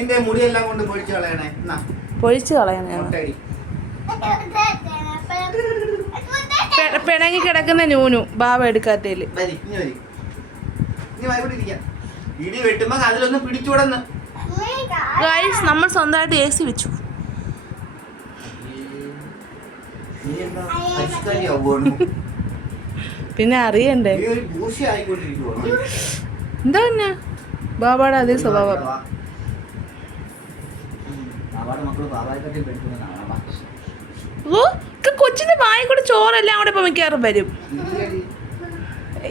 നിന്റെ മുടിയെല്ലാം കൊണ്ട് പൊഴിച്ചു കളയണേ. പൊഴിച്ചു കളയണേ. പിണങ്ങി കിടക്കുന്ന നൂനു ബാബ എടുക്കാത്തേല്. ഇടി വെട്ടുമ്പോ അതിലൊന്ന് പിടിച്ചുവിടന്ന്. ഗൈസ് നമ്മൾ സ്വന്തമായിട്ട് AC വെച്ചു. പിന്നെ അറിയണ്ടേ എന്താ പിന്നെ ബാബാടെ അതേ സ്വഭാവം. കൊച്ചിന്റെ വായി കൂടെ ചോറെല്ലാം കൂടെ ഇപ്പൊ മിക്കവാറും വരും.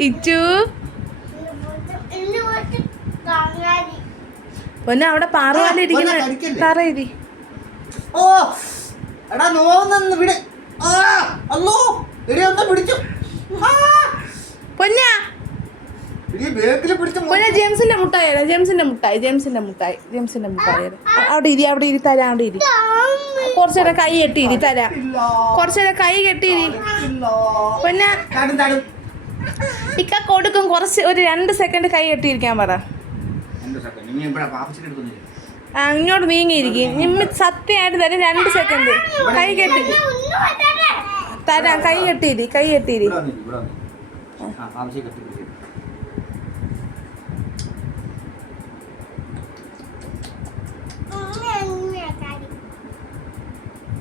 ഇച്ചു പൊന്നെ അവിടെ പാറവാല ഇരിക്കുന്ന തറയിരി. ഓ എടാ നോന്ന് വിട്. അല്ലോ പിടിച്ചു പൊന്നാ പൊന്നെ. ജെയിംസിന്റെ മുട്ടായി അവിടെ ഇരി, അവിടെ ഇരി തരാം. അവിടെ ഇരി, കുറച്ചേരം കൈ കെട്ടിയിരി തരാം. കുറച്ചേരം കൈ കെട്ടിയിരി പൊന്നെ. ഇക്ക കൊടുക്കും. കുറച്ച് ഒരു 2 സെക്കൻഡ് കൈ കെട്ടിയിരിക്കാൻ പറ. ഇങ്ങോട്ട് നീങ്ങിയിരിക്കും. നിമ്മ സത്യമായിട്ട് തരാം. 2 സെക്കൻഡ് കൈ കെട്ടി തരാം. കൈ കെട്ടിയിരി.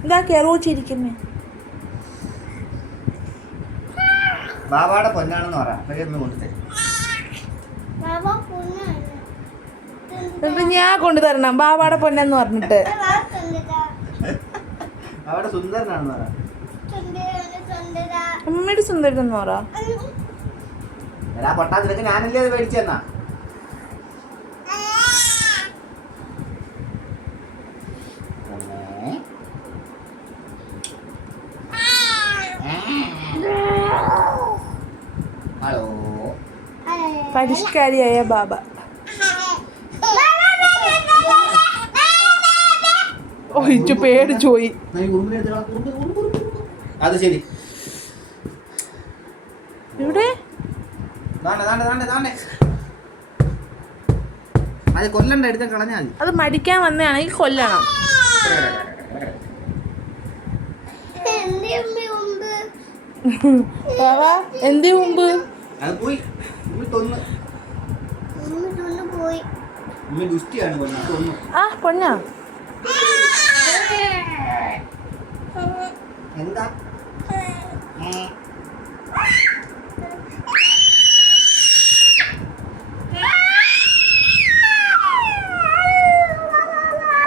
എന്താ കെറൂച്ചിരിക്കുന്നേ? ബാബാടെ പൊന്നാണെന്ന് പറ. ഞാൻ കൊണ്ടുതരണം ബാബാടെ പൊന്നെന്ന് പറഞ്ഞിട്ട്. അവിടെ സുന്ദരനാണെന്ന് പറ. അമ്മയുടെ സുന്ദരനെന്ന് പറ. പൊട്ടാ നിനക്ക് ഞാനല്ലേ അത് മേടിച്ചെന്നാ. ഹലോ പരിഷ്കാരിയായ ബാബ. ഓ പേടിച്ചു പോയി. അത് ശരി. ഇവിടെ അത് കൊല്ലണ്ട, എടുത്ത കളഞ്ഞാൽ മതി. അത് മടിക്കാൻ വന്നതാണെങ്കിൽ കൊല്ലണം. എന്ത് മുമ്പ് അത് പോയി. ആ പൊന്നാ എന്താ